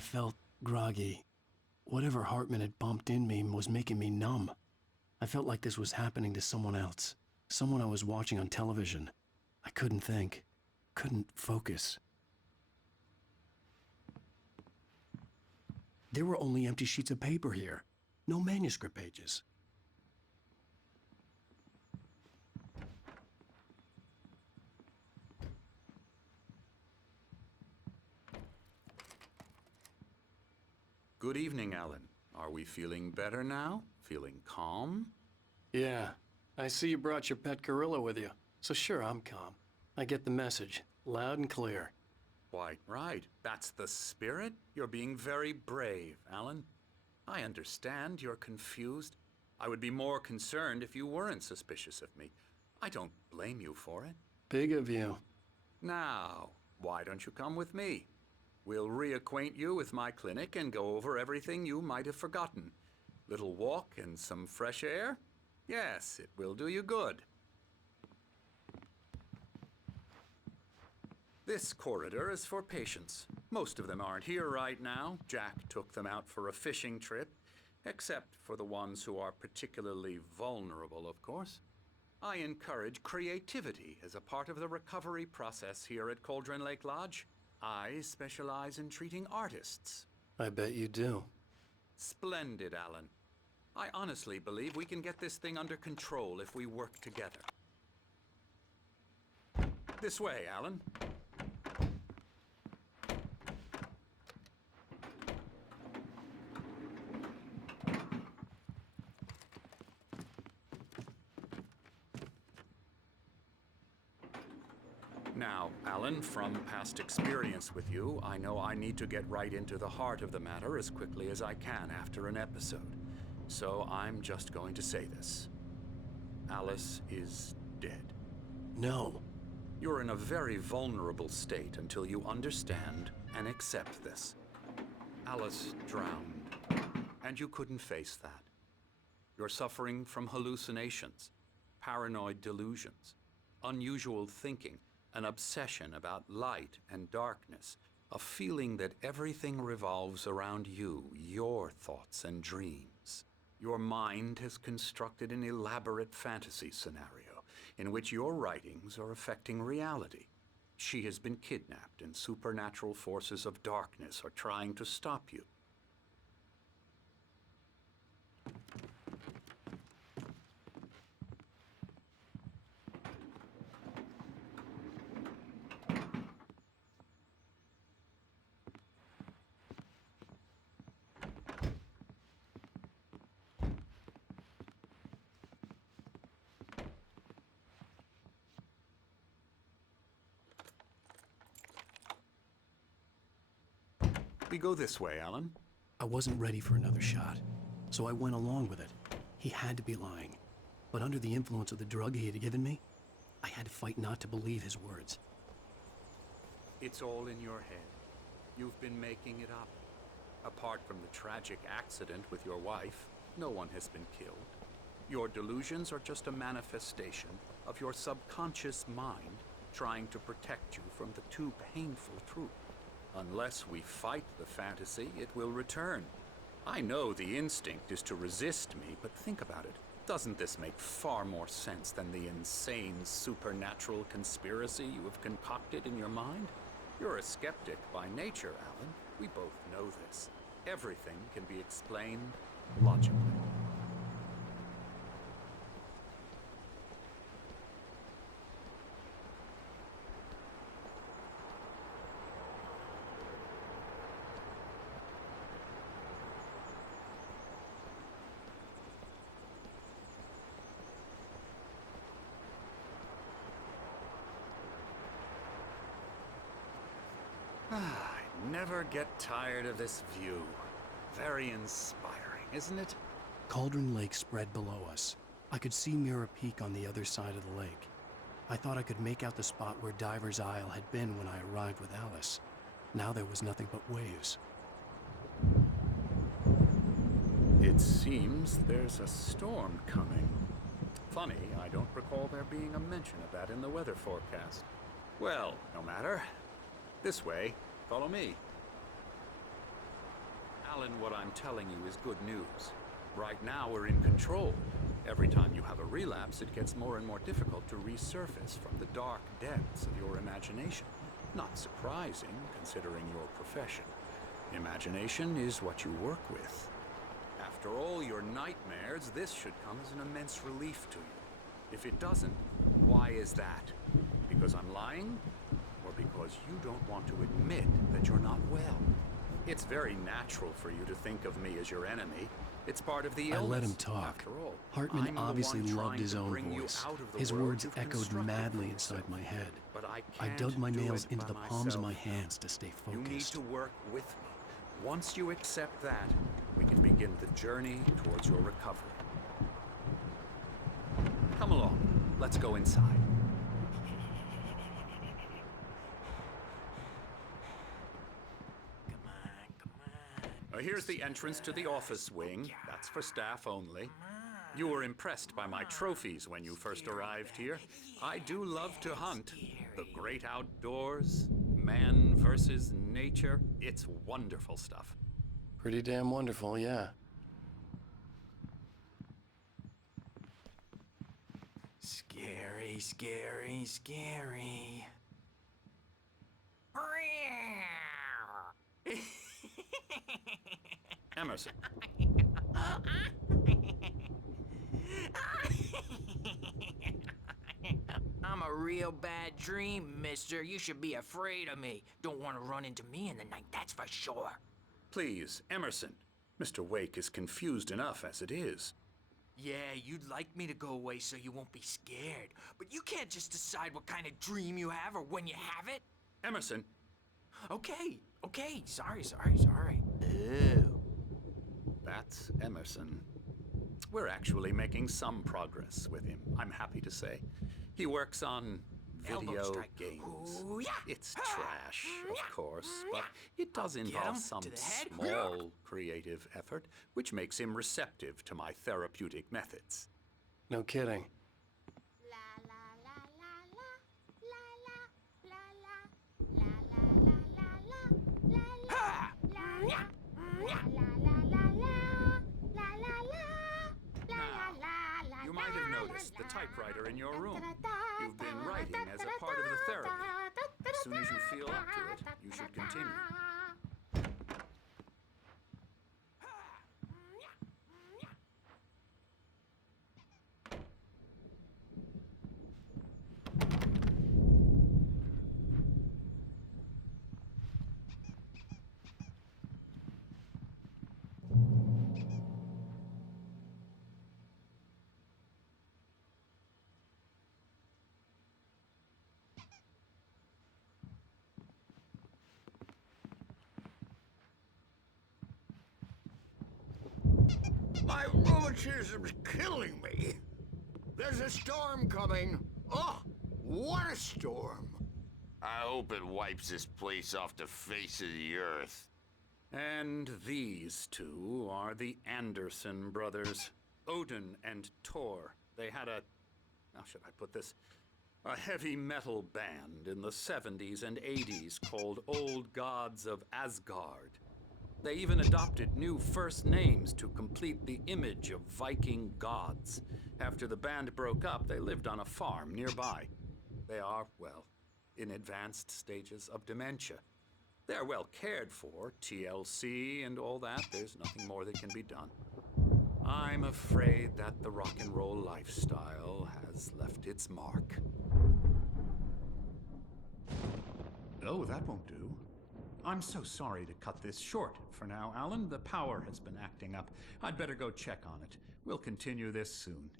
I felt groggy. Whatever Hartman had bumped in me was making me numb. I felt like this was happening to someone else. Someone I was watching on television. I couldn't think. Couldn't focus. There were only empty sheets of paper here. No manuscript pages. Good evening, Alan. Are we feeling better now? Feeling calm? Yeah. I see you brought your pet gorilla with you. So sure, I'm calm. I get the message. Loud and clear. Quite right. That's the spirit. You're being very brave, Alan. I understand you're confused. I would be more concerned if you weren't suspicious of me. I don't blame you for it. Big of you. Now, why don't you come with me? We'll reacquaint you with my clinic and go over everything you might have forgotten. Little walk and some fresh air? Yes, it will do you good. This corridor is for patients. Most of them aren't here right now. Jack took them out for a fishing trip, except for the ones who are particularly vulnerable, of course. I encourage creativity as a part of the recovery process here at Cauldron Lake Lodge. I specialize in treating artists. I bet you do. Splendid, Alan. I honestly believe we can get this thing under control if we work together. This way, Alan. Now, Alan, from past experience with you, I know I need to get right into the heart of the matter as quickly as I can after an episode. So I'm just going to say this. Alice is dead. No. You're in a very vulnerable state until you understand and accept this. Alice drowned, and you couldn't face that. You're suffering from hallucinations, paranoid delusions, unusual thinking, an obsession about light and darkness, a feeling that everything revolves around you, your thoughts and dreams. Your mind has constructed an elaborate fantasy scenario in which your writings are affecting reality. She has been kidnapped and supernatural forces of darkness are trying to stop you. We go this way, Alan. I wasn't ready for another shot, so I went along with it. He had to be lying. But under the influence of the drug he had given me, I had to fight not to believe his words. It's all in your head. You've been making it up. Apart from the tragic accident with your wife, no one has been killed. Your delusions are just a manifestation of your subconscious mind trying to protect you from the too painful truth. Unless we fight the fantasy, it will return. I know the instinct is to resist me, but think about it. Doesn't this make far more sense than the insane supernatural conspiracy you have concocted in your mind? You're a skeptic by nature, Alan. We both know this. Everything can be explained logically. I never get tired of this view. Very inspiring, isn't it? Cauldron Lake spread below us. I could see Mirror Peak on the other side of the lake. I thought I could make out the spot where Diver's Isle had been when I arrived with Alice. Now there was nothing but waves. It seems there's a storm coming. Funny, I don't recall there being a mention of that in the weather forecast. Well, no matter. This way. Follow me. Alan, what I'm telling you is good news. Right now, we're in control. Every time you have a relapse, it gets more and more difficult to resurface from the dark depths of your imagination. Not surprising, considering your profession. Imagination is what you work with. After all your nightmares, this should come as an immense relief to you. If it doesn't, why is that? Because I'm lying? Or because you don't want to admit that you're not well? It's very natural for you to think of me as your enemy. It's part of the illness. I let him talk. After all, Hartman I'm the obviously one loved trying his to own bring you voice. out of the His world words you've echoed constructed madly for inside yourself. my head. But I I can't dug my do nails it into by the palms of my myself. hands to stay You need focused. to work with me. Once you accept that, we can begin the journey towards your recovery. Come along. Let's go inside. Here's the entrance to the office wing. That's for staff only. You were impressed by my trophies when you first arrived here. I do love to hunt. The great outdoors, man versus nature. It's wonderful stuff. Pretty damn wonderful, yeah. Scary, scary, scary. Emerson. I'm a real bad dream, mister. You should be afraid of me. Don't want to run into me in the night, that's for sure. Please, Emerson. Mr. Wake is confused enough as it is. Yeah, you'd like me to go away so you won't be scared. But you can't just decide what kind of dream you have or when you have it. Emerson. Okay. Sorry. Ew. That's Emerson. We're actually making some progress with him, I'm happy to say. He works on Elbow video strike. games. Ooh, yeah. It's trash, of course, but it does involve him some to the head. small creative effort, which makes him receptive to my therapeutic methods. No kidding. You might have noticed the typewriter in your room. You've been writing as a part of the therapy. As soon as you feel up to it, you should continue. My rheumatism's killing me. There's a storm coming. Oh, what a storm. I hope it wipes this place off the face of the earth. And these two are the Anderson brothers, Odin and Tor. They had a, how should I put this? A heavy metal band in the 70s and 80s called Old Gods of Asgard. They even adopted new first names to complete the image of Viking gods. After the band broke up, they lived on a farm nearby. They are, well, in advanced stages of dementia. They're well cared for, TLC and all that. There's nothing more that can be done. I'm afraid that the rock and roll lifestyle has left its mark. Oh, that won't do. I'm so sorry to cut this short for now, Alan. The power has been acting up. I'd better go check on it. We'll continue this soon.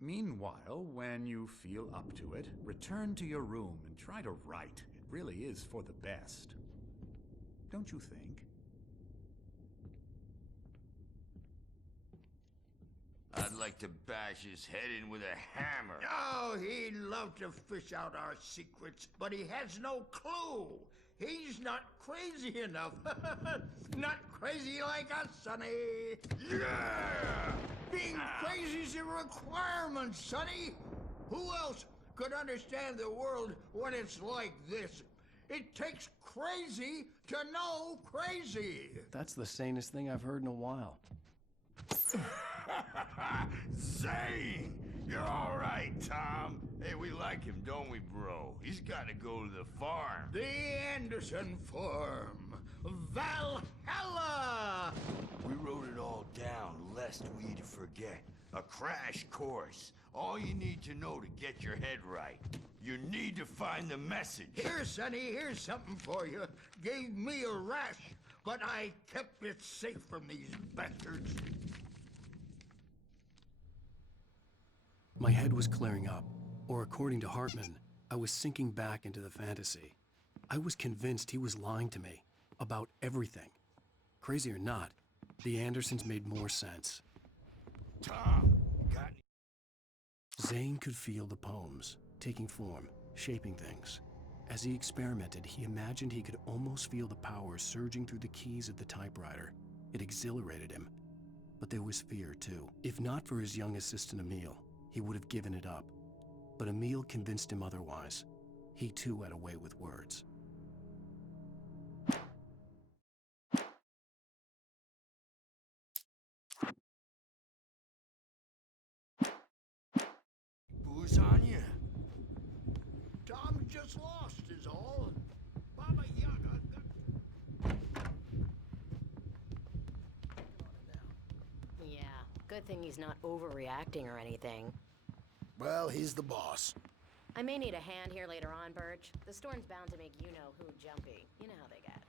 Meanwhile, when you feel up to it, return to your room and try to write. It really is for the best. Don't you think? I'd like to bash his head in with a hammer. Oh, he'd love to fish out our secrets, but he has no clue. He's not crazy enough. Not crazy like us, Sonny. Yeah! Being crazy's a requirement, Sonny. Who else could understand the world when it's like this? It takes crazy to know crazy. That's the sanest thing I've heard in a while. Zane! You're all right, Tom. Hey, we like him, don't we, bro? He's got to go to the farm. The Anderson Farm. Valhalla! We wrote it all down lest we forget. A crash course. All you need to know to get your head right. You need to find the message. Here, Sonny, here's something for you. Gave me a rash, but I kept it safe from these bastards. My head was clearing up, or according to Hartman, I was sinking back into the fantasy. I was convinced he was lying to me about everything. Crazy or not, the Andersons made more sense. Tom, got any... Zane could feel the poems, taking form, shaping things. As he experimented, he imagined he could almost feel the power surging through the keys of the typewriter. It exhilarated him. But there was fear, too. If not for his young assistant Emil, he would have given it up. But Emil convinced him otherwise. He too had a way with words. Who's on you? Tom just lost is all. Baba Yaga got... Yeah, good thing he's not overreacting or anything. Well, he's the boss. I may need a hand here later on, Birch. The storm's bound to make you-know-who jumpy. You know how they get.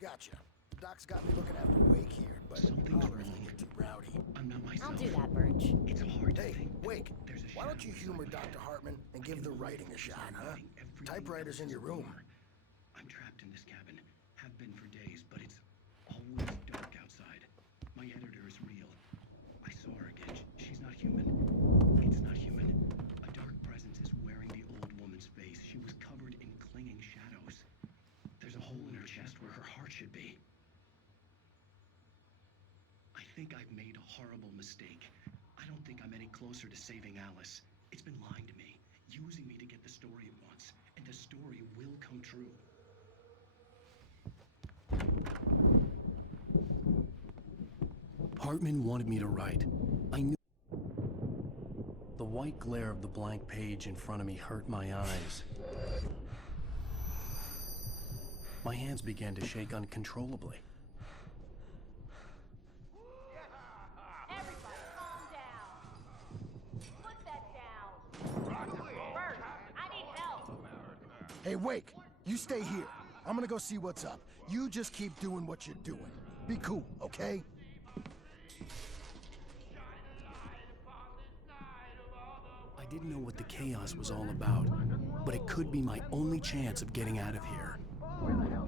Gotcha. Doc's got me looking after Wake here, but Something's I'll let wrong. you get too rowdy. I'm not myself. I'll do that, Birch. It's hard to Hey, think. Wake, There's a why don't you shadow humor inside my Dr. head. Hartman and give the writing a shot, huh? Everything Typewriter's in your room. I'm trapped in this cabin. Have been for days, but it's always dark outside. My editor is real. I saw her again. She's not human. It's not human. A dark presence is wearing the old woman's face. She was covered in clinging shadows. There's a hole in her chest where her heart should be. I think I've made a horrible mistake. I don't think I'm any closer to saving Alice. It's been lying to me, using me to get the story it wants, and the story will come true. Hartman wanted me to write. I knew. The white glare of the blank page in front of me hurt my eyes. My hands began to shake uncontrollably. Everybody, calm down. Put that down. Bert, I need help. Hey, Wake, you stay here. I'm gonna go see what's up. You just keep doing what you're doing. Be cool, okay? I didn't know what the chaos was all about, but it could be my only chance of getting out of here. I don't know.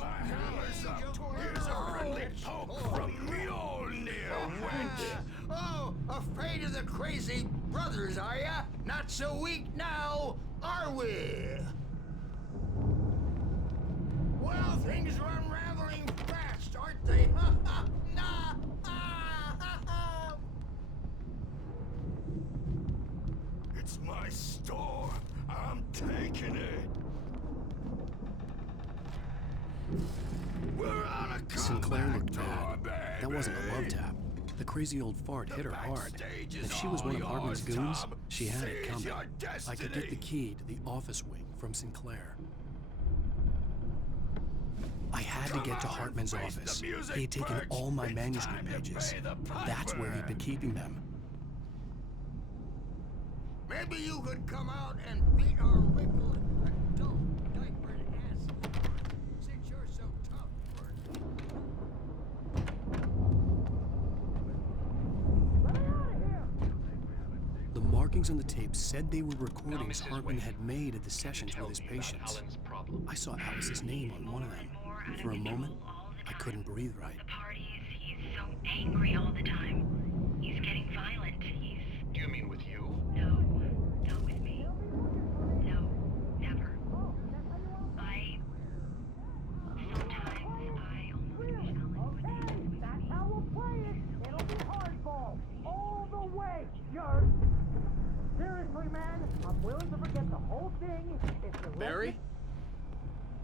Hammer's up. Here's a friendly poke from Mjolnir, wench. Oh, afraid of the crazy brothers, are ya? Not so weak now, are we? Well, things are unraveling fast, aren't they? Nah. It's my store. I'm taking it. We're on a Sinclair looked comeback tour, bad. That wasn't a love baby. tap. The crazy old fart hit her hard. backstage is If she was all one of Hartman's yours, goons, Tom. she had it Seize coming. your I could get destiny. the key to the office wing from Sinclair. I had to get to Hartman's Come on, face the office. music, He had taken Birch. all my It's manuscript time to pages. pay the That's where he'd been piper. keeping them. Maybe you could come out and beat our wrinkled adult diapered asses, since you're so tough, Bert. The markings on the tape said they were recordings Hartman had made at the sessions with his patients. I saw Alice's name on one of them. For a moment, I couldn't breathe right. The parties, he's so angry all the time. He's getting violent. He's... Do you mean with you? No, not with me. No, never. Sometimes I almost wish Alan would dance with me. That's how we'll play it. It'll be hardball all the way, jerk. Seriously, man, I'm willing to forget the whole thing if you let Barry? me-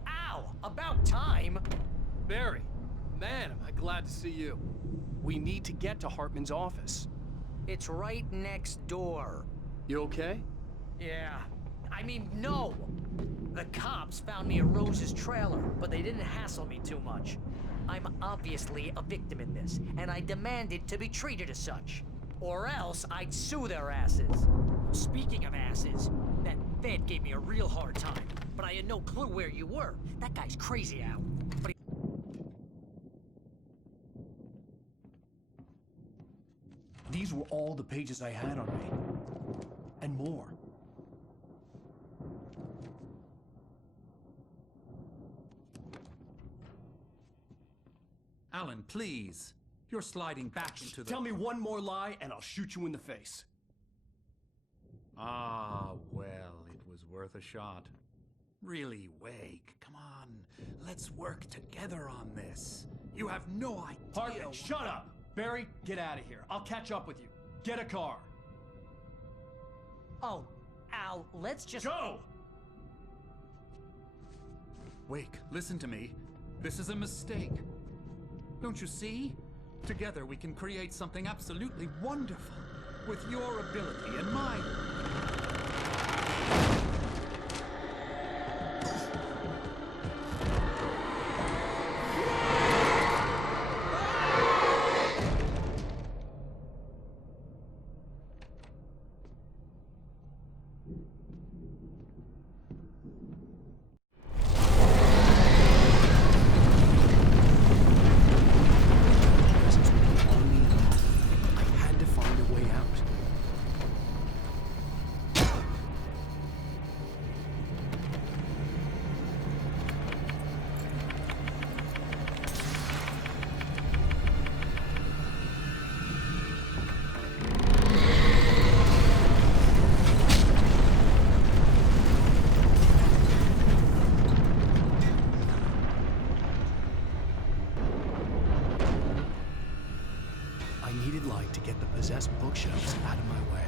Ow! About time! Barry! Man, am I glad to see you. We need to get to Hartman's office. It's right next door. You okay? Yeah. I mean, no! The cops found me at Rose's trailer, but they didn't hassle me too much. I'm obviously a victim in this, and I demanded to be treated as such. Or else I'd sue their asses. Speaking of asses, that Fed gave me a real hard time, but I had no clue where you were. That guy's crazy, Al. But he... These were all the pages I had on me. And more. Alan, please. You're sliding back into the... Tell me one more lie and I'll shoot you in the face. Ah, well, it was worth a shot. Really, Wake, come on. Let's work together on this. You have no idea... Hartman, shut up! Barry, get out of here. I'll catch up with you. Get a car. Oh, Al, let's just... Go! Wake, listen to me. This is a mistake. Don't you see? Together we can create something absolutely wonderful. With your ability and mine. I had to find a way out. I needed light to get the possessed bookshelves out of my way.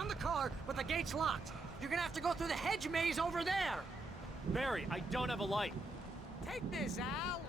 found the car, but the gate's locked. You're gonna have to go through the hedge maze over there. Barry, I don't have a light. Take this, Al.